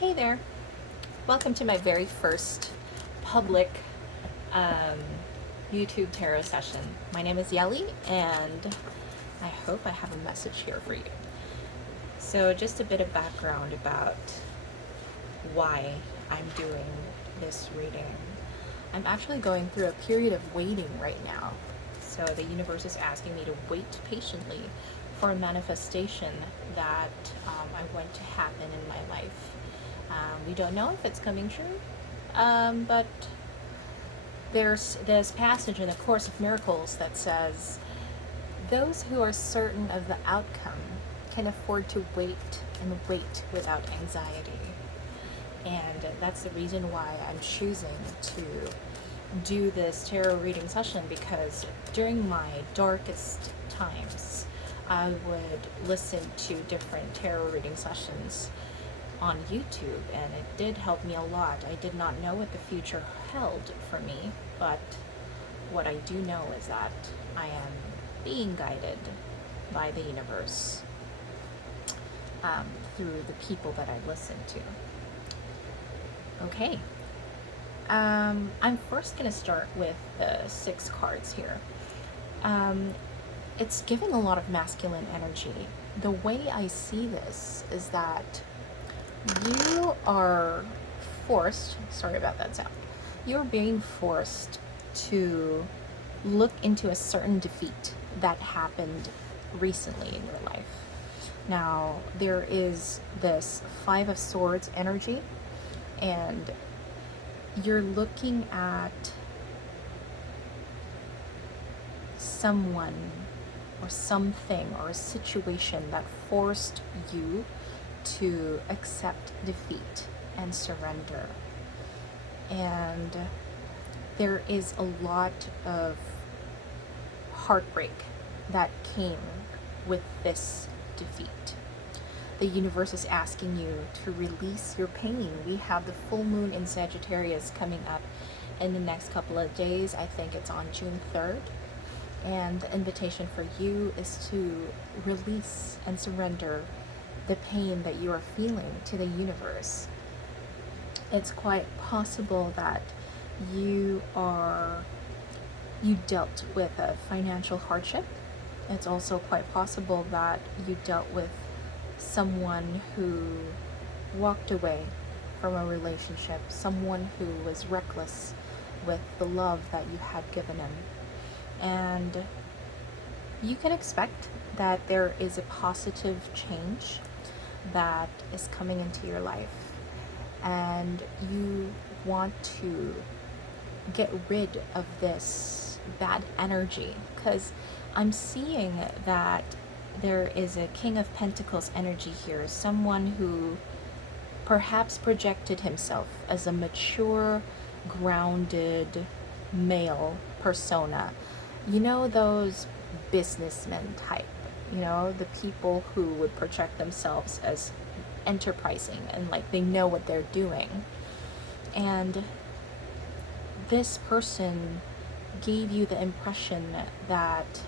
Hey there. Welcome to my very first public um, YouTube tarot session. My name is Yelly, and I hope I have a message here for you. So, just a bit of background about why I'm doing this reading. I'm actually going through a period of waiting right now. So, the universe is asking me to wait patiently for a manifestation that I want to happen in my life. We don't know if it's coming true, but there's this passage in the Course of Miracles that says, those who are certain of the outcome can afford to wait and wait without anxiety. And that's the reason why I'm choosing to do this tarot reading session, because during my darkest times, I would listen to different tarot reading sessions on YouTube, and it did help me a lot. I did not know what the future held for me, but what I do know is that I am being guided by the universe through the people that I listen to. Okay, I'm first going to start with the 6 cards here. It's giving a lot of masculine energy. The way I see this is that you are forced, sorry about that sound, you're being forced to look into a certain defeat that happened recently in your life. Now, there is this 5 of Swords energy, and you're looking at someone or something or a situation that forced you to accept defeat and surrender. And there is a lot of heartbreak that came with this defeat. The universe is asking you to release your pain. We have the full moon in Sagittarius coming up in the next couple of days. I think it's on June 3rd. And the invitation for you is to release and surrender the pain that you are feeling to the universe. It's quite possible that you dealt with a financial hardship. It's also quite possible that you dealt with someone who walked away from a relationship, someone who was reckless with the love that you had given him. And you can expect that there is a positive change that is coming into your life, and you want to get rid of this bad energy, because I'm seeing that there is a King of Pentacles energy here, someone who perhaps projected himself as a mature, grounded male persona. You know, those businessmen type, the people who would project themselves as enterprising and like they know what they're doing. And this person gave you the impression that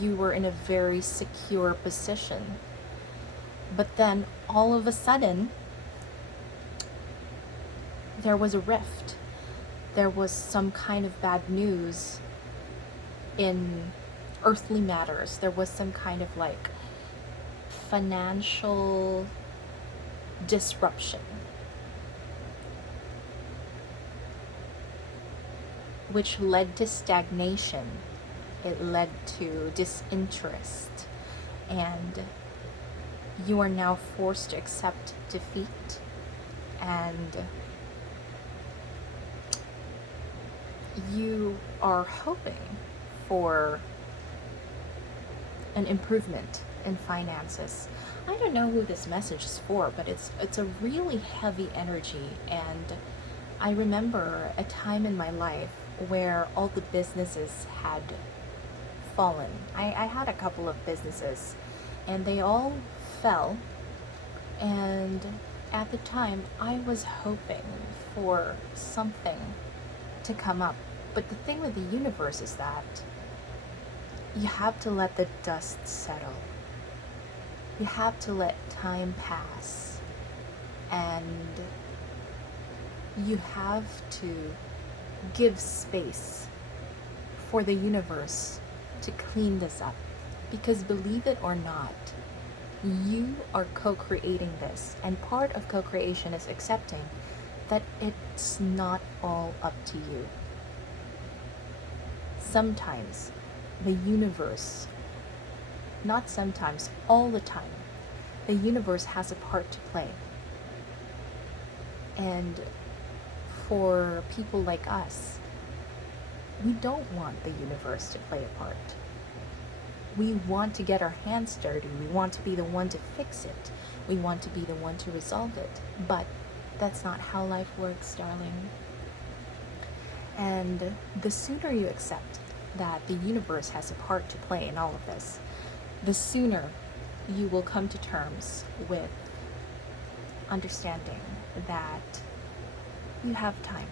you were in a very secure position. But then all of a sudden, there was a rift. There was some kind of bad news in earthly matters. There was some kind of like financial disruption, which led to stagnation. It led to disinterest, and you are now forced to accept defeat, and you are hoping for an improvement in finances. I don't know who this message is for, but it's a really heavy energy. And I remember a time in my life where all the businesses had fallen. I had a couple of businesses and they all fell, and at the time I was hoping for something to come up. But the thing with the universe is that you have to let the dust settle. You have to let time pass. And you have to give space for the universe to clean this up. Because believe it or not, you are co-creating this. And part of co-creation is accepting that it's not all up to you. Sometimes the universe, not sometimes, all the time, the universe has a part to play. And for people like us, we don't want the universe to play a part. We want to get our hands dirty. We want to be the one to fix it. We want to be the one to resolve it. But that's not how life works, darling. And the sooner you accept that the universe has a part to play in all of this, the sooner you will come to terms with understanding that you have time.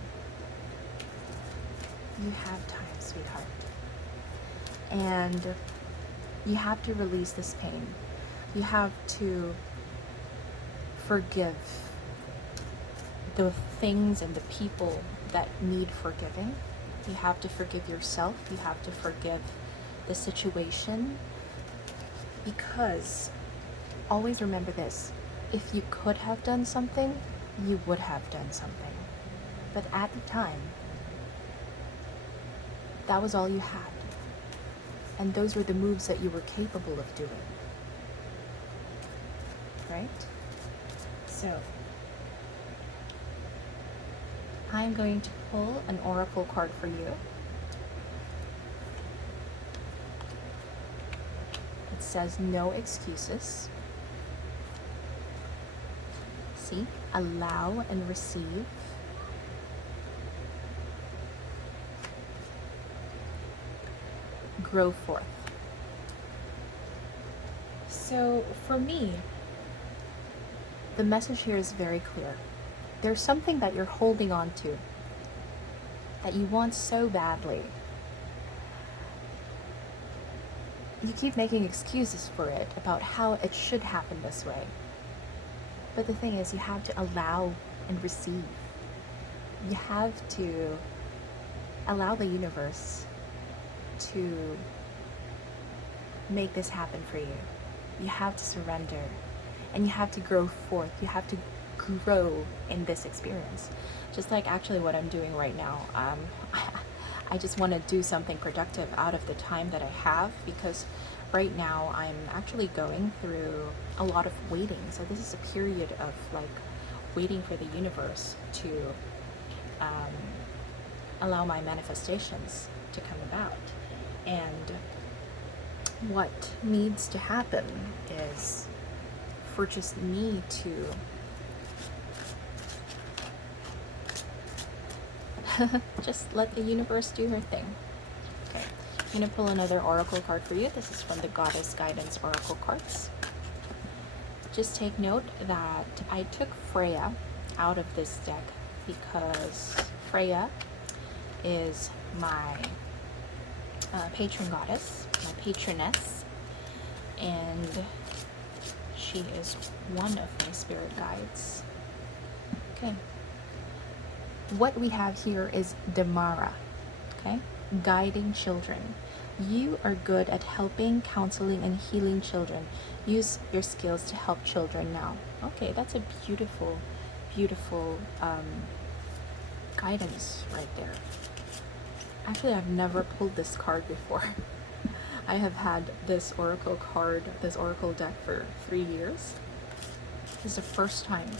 You have time, sweetheart. And you have to release this pain. You have to forgive the things and the people that need forgiving. You have to forgive yourself. You have to forgive the situation. Because always remember this, if you could have done something, you would have done something. But at the time, that was all you had. And those were the moves that you were capable of doing. Right? So, I'm going to pull an oracle card for you. It says no excuses. See? Allow and receive. Grow forth. So for me, the message here is very clear. There's something that you're holding on to that you want so badly. You keep making excuses for it about how it should happen this way. But the thing is, you have to allow and receive. You have to allow the universe to make this happen for you. You have to surrender, and you have to grow forth. You have to grow in this experience. Just like actually what I'm doing right now. I just want to do something productive out of the time that I have, because right now I'm actually going through a lot of waiting. So this is a period of like waiting for the universe to allow my manifestations to come about. And what needs to happen is for just me to just let the universe do her thing. Okay, I'm going to pull another oracle card for you. This is from the Goddess Guidance Oracle cards. Just take note that I took Freya out of this deck because Freya is my patron goddess, my patroness, and she is one of my spirit guides. Okay. What we have here is Damara, okay? Guiding children. You are good at helping, counseling, and healing children. Use your skills to help children now. Okay, that's a beautiful, beautiful guidance right there. Actually, I've never pulled this card before. I have had this oracle card, this oracle deck for 3 years. This is the first time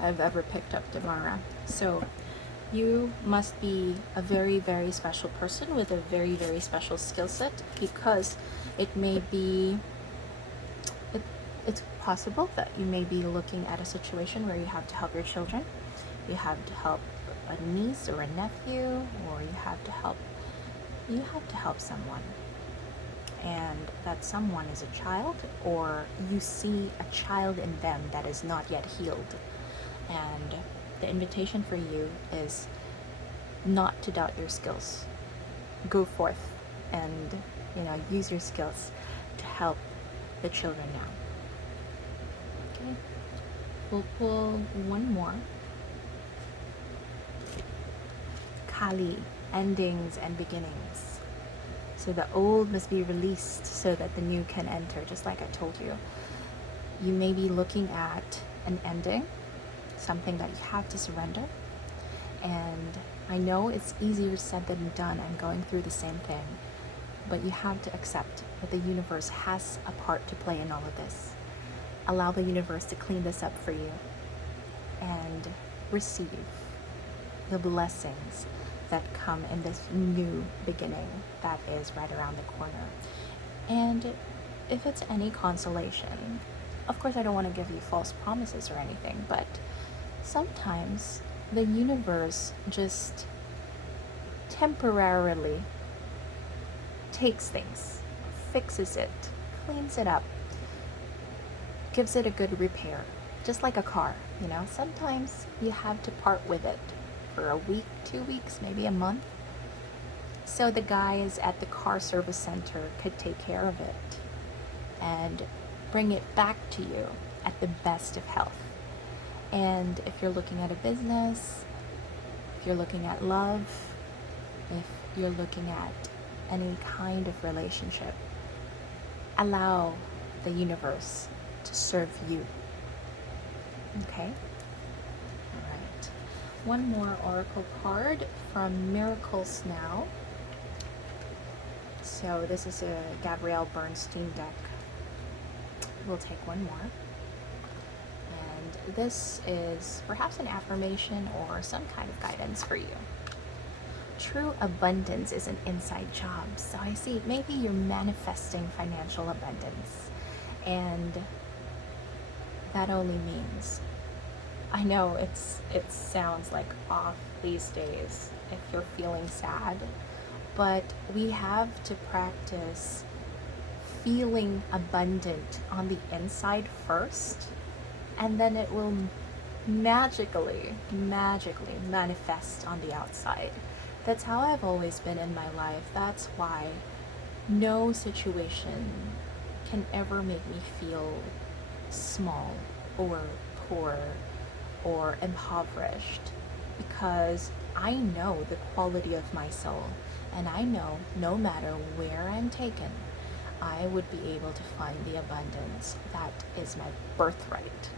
I've ever picked up Damara. So you must be a very, very special person with a very, very special skill set, because it may be, it's possible that you may be looking at a situation where you have to help your children, you have to help a niece or a nephew, or you have to help someone, and that someone is a child, or you see a child in them that is not yet healed. And the invitation for you is not to doubt your skills. Go forth and, use your skills to help the children now. Okay? We'll pull one more. Kali, endings and beginnings. So the old must be released so that the new can enter, just like I told you. You may be looking at an ending, something that you have to surrender. And I know it's easier said than done. I'm going through the same thing. But you have to accept that the universe has a part to play in all of this. Allow the universe to clean this up for you and receive the blessings that come in this new beginning that is right around the corner. And if it's any consolation, of course I don't want to give you false promises or anything, but sometimes the universe just temporarily takes things, fixes it, cleans it up, gives it a good repair. Just like a car, you know, sometimes you have to part with it for a week, 2 weeks, maybe a month. So the guys at the car service center could take care of it and bring it back to you at the best of health. And if you're looking at a business, if you're looking at love, if you're looking at any kind of relationship, allow the universe to serve you. Okay? All right. One more oracle card from Miracles Now. So this is a Gabrielle Bernstein deck. We'll take one more. And this is perhaps an affirmation or some kind of guidance for you. True abundance is an inside job. So I see maybe you're manifesting financial abundance. And that only means, I know it sounds like off these days if you're feeling sad, but we have to practice feeling abundant on the inside first, and then it will magically manifest on the outside. That's how I've always been in my life. That's why no situation can ever make me feel small or poor or impoverished, because I know the quality of my soul, and I know no matter where I'm taken, I would be able to find the abundance that is my birthright.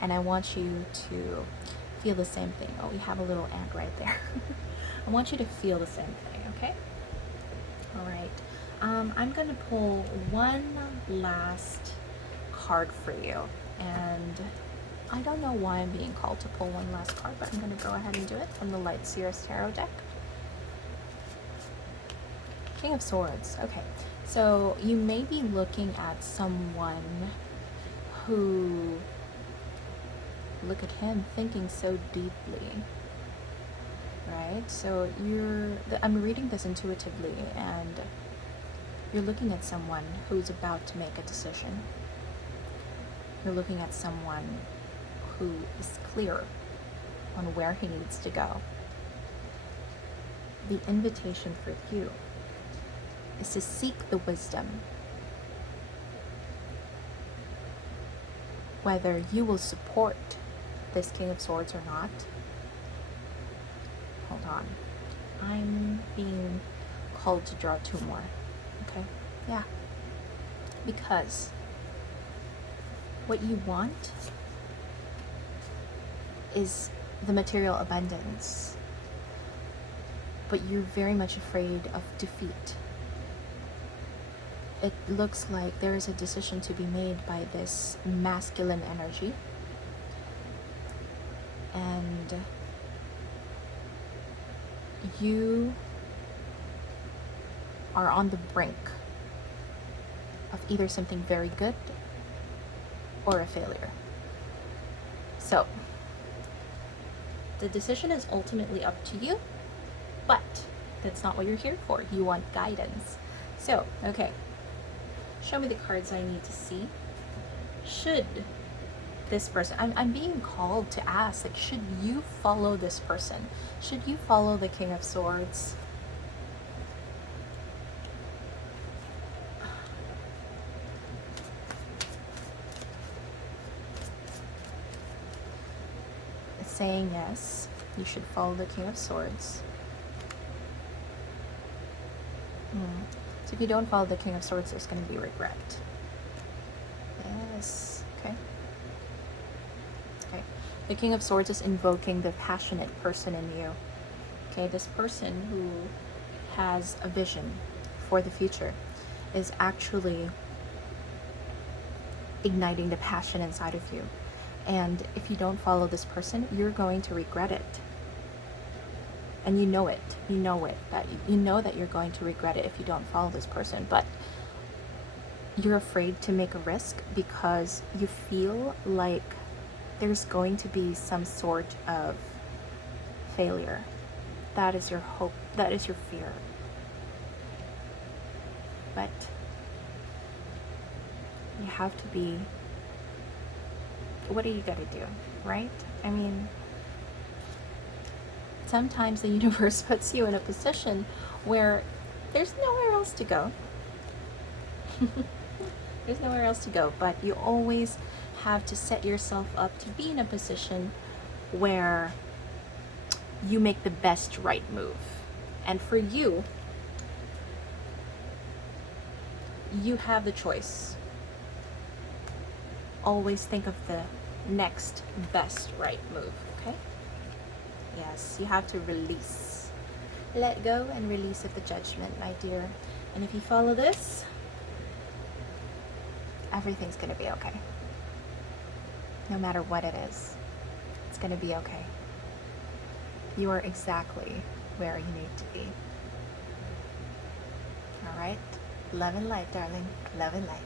And I want you to feel the same thing. Oh, we have a little ant right there. I want you to feel the same thing, okay? All right. I'm going to pull one last card for you. And I don't know why I'm being called to pull one last card, but I'm going to go ahead and do it from the Light Seers Tarot deck. King of Swords. Okay. So you may be looking at someone who, look at him, thinking so deeply, right? So I'm reading this intuitively, and you're looking at someone who's about to make a decision. You're looking at someone who is clear on where he needs to go. The invitation for you is to seek the wisdom. Whether you will support this King of Swords or not. Hold on. I'm being called to draw two more. Okay? Yeah. Because what you want is the material abundance, but you're very much afraid of defeat. It looks like there is a decision to be made by this masculine energy, and you are on the brink of either something very good or a failure. So the decision is ultimately up to you, but that's not what you're here for. You want guidance. So, okay, show me the cards I need to see. Should this person, I'm being called to ask, like, should you follow this person? Should you follow the King of Swords? saying yes, you should follow the King of Swords. So if you don't follow the King of Swords, there's going to be regret. Yes. Okay. Okay. The King of Swords is invoking the passionate person in you. Okay, this person who has a vision for the future is actually igniting the passion inside of you. And if you don't follow this person, you're going to regret it. And you know it. You know it. That you know that you're going to regret it if you don't follow this person. But you're afraid to make a risk because you feel like there's going to be some sort of failure. That is your hope. That is your fear. But you have to be, what do you gotta do, right? I mean, sometimes the universe puts you in a position where there's nowhere else to go. There's nowhere else to go, but you always have to set yourself up to be in a position where you make the best right move. And for you, you have the choice. Always think of the next best right move, okay? Yes, you have to release. Let go and release of the judgment, my dear. And if you follow this, everything's gonna be okay. No matter what it is, it's gonna be okay. You are exactly where you need to be. All right? Love and light, darling. Love and light.